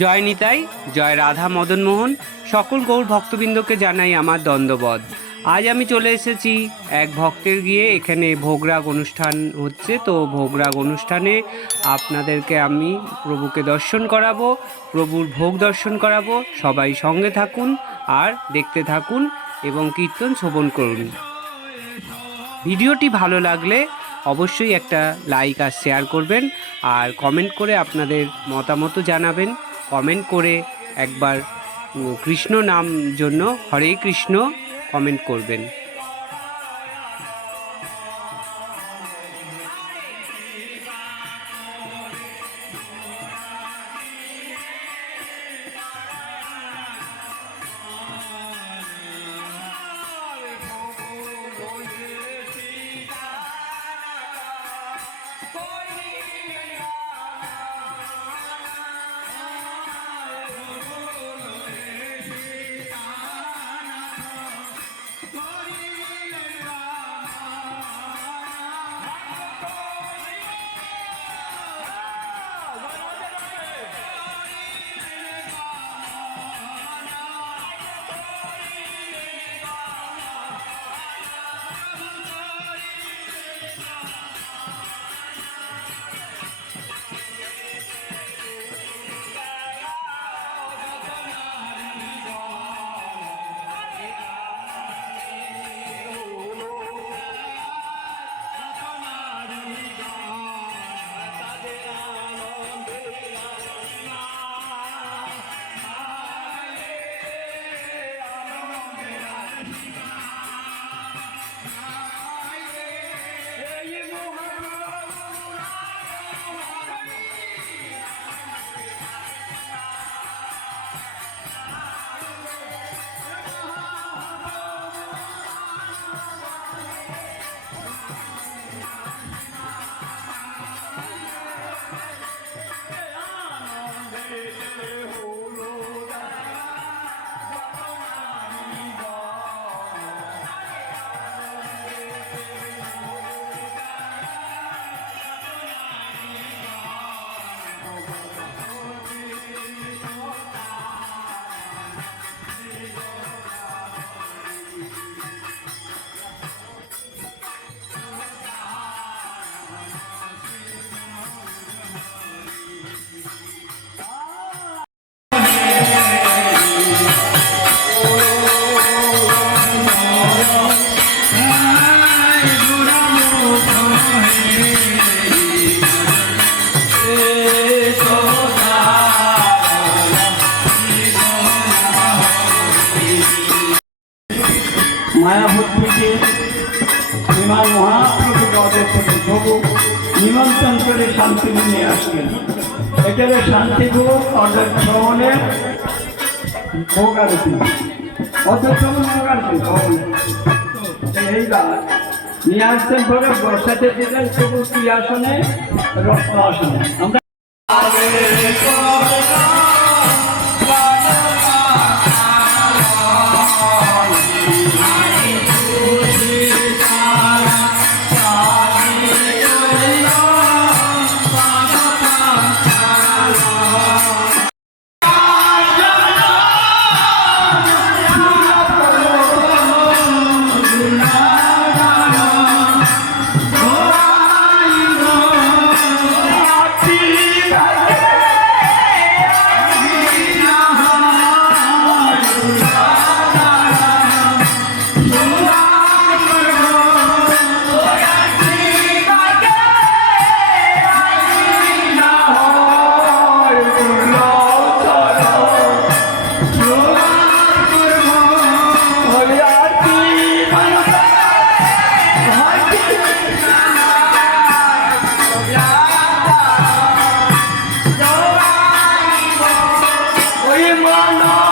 জয় নিতাই, জয় রাধা মদন মোহন, সকল গৌর ভক্তবৃন্দকে জানাই আমার দ্বন্দ্ববধ। আজ আমি চলে এসেছি এক ভক্তের গিয়ে, এখানে ভোগরাগ অনুষ্ঠান হচ্ছে। তো ভোগরাগ অনুষ্ঠানে আপনাদেরকে আমি প্রভুকে দর্শন করাবো, প্রভুর ভোগ দর্শন করাবো। সবাই সঙ্গে থাকুন আর দেখতে থাকুন এবং কীর্তন শ্রবণ করুন। ভিডিওটি ভালো লাগলে অবশ্যই একটা লাইক আর শেয়ার করবেন আর কমেন্ট করে আপনাদের মতামত জানাবেন। কমেন্ট করে একবার কৃষ্ণ নাম জন্য হরে কৃষ্ণ কমেন্ট করবেন। মায়াপুর থেকে বিমান মহাপ্রভু পদের থেকে প্রভু নিমন্ত্রণ করে শান্তি নিয়ে আসবেন এখানে শান্তিপুর অর্ডার শ্রবণে ভোগ আরতি অর্ডার শ্রবণ, ভোগ আরতি ভবনে এইবার নিয়ে আসতেন পরে বর্ষাতে দিলেন প্রভু কি আসনে? রত্ন আসনে। আমরা Allah.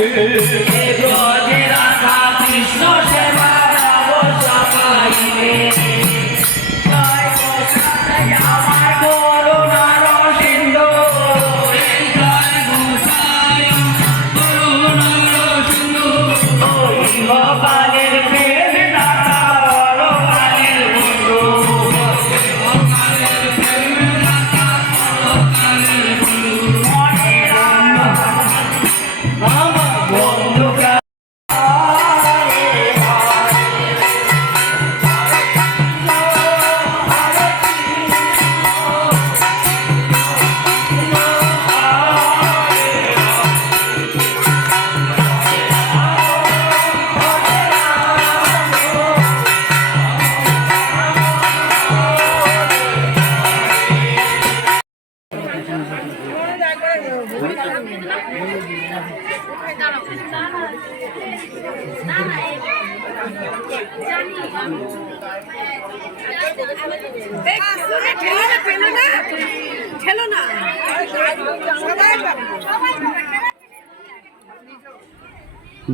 Yeah.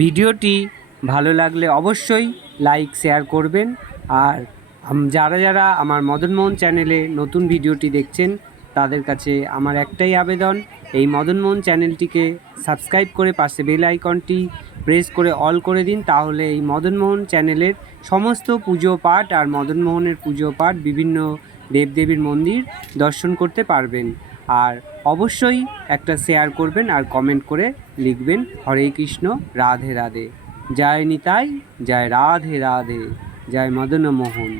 ভিডিওটি ভালো লাগলে অবশ্যই লাইক, শেয়ার করবেন। আর যারা যারা আমার মদনমোহন চ্যানেলে নতুন ভিডিওটি দেখছেন, তাদের কাছে আমার একটাই আবেদন, এই মদনমোহন চ্যানেলটিকে সাবস্ক্রাইব করে পাশে বেল আইকনটি প্রেস করে অল করে দিন, তাহলে এই মদনমোহন চ্যানেলের সমস্ত পুজো পাঠ আর মদনমোহনের পুজো পাঠ বিভিন্ন দেবদেবীর মন্দির দর্শন করতে পারবেন। আর অবশ্যই একটা শেয়ার করবেন আর কমেন্ট করে লিখবেন হরে কৃষ্ণ রাধে রাধে। জয় নিতাই জয় রাধে রাধে জয় মদন মোহন